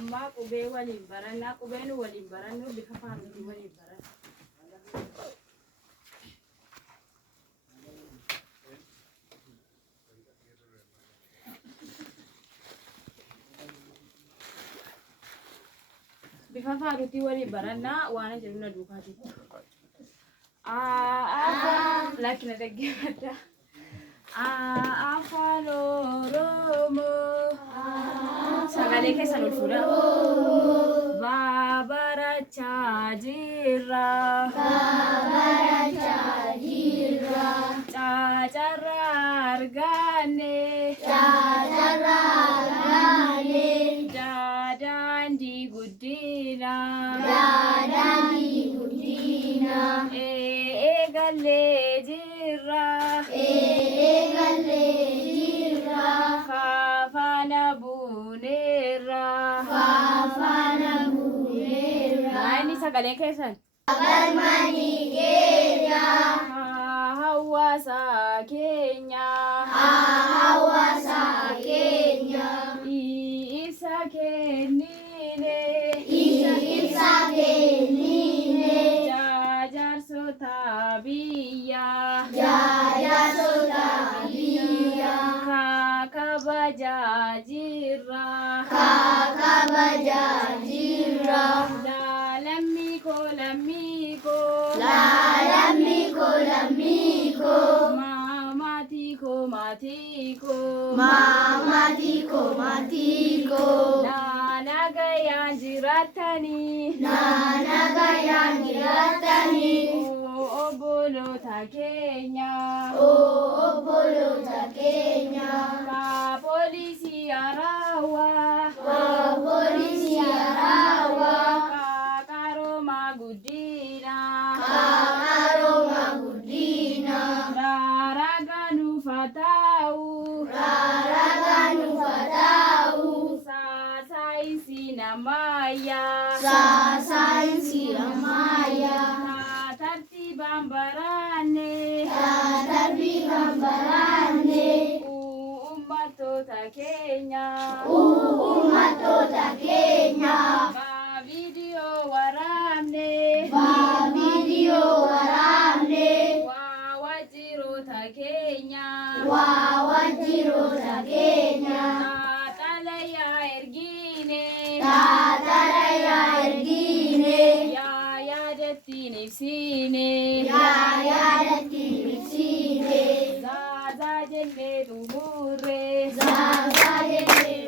Amma qubee waliin barannaa qubeen waliin barannu bifa faamilii waliin baranna. Bifa faarutii waliin barannaa waan jedhu na duukaati. Lakkina dhaggeeffadha. Afaan Oromoo sagalee keessan ol fuudha. Babarachaa jirra. Caacarraa arganne. Daandii guddina. Eegalee jirra. Faafana buuneerra. Maayini sagalee keessan? Hawaasa keenya. Isa kennine. Jaarsota biyya. Kabajaa jirra. Lammiko. Mamatiko. Naanagayaan jiraatanii. Obbolota keenya. Poolisii Arawaa. Qaqqarooma guddina. Raaragaan uffata'u. Saayinsiin ammayyaa. Tartiibaan baranne. Uummattoota keenya. Viidiyoo waraabne. Waawwajiroota keenya. Xalayaa ergine. Yaadattiin ibsine. Zaazaa jennee xumurre. Zaazaa jennee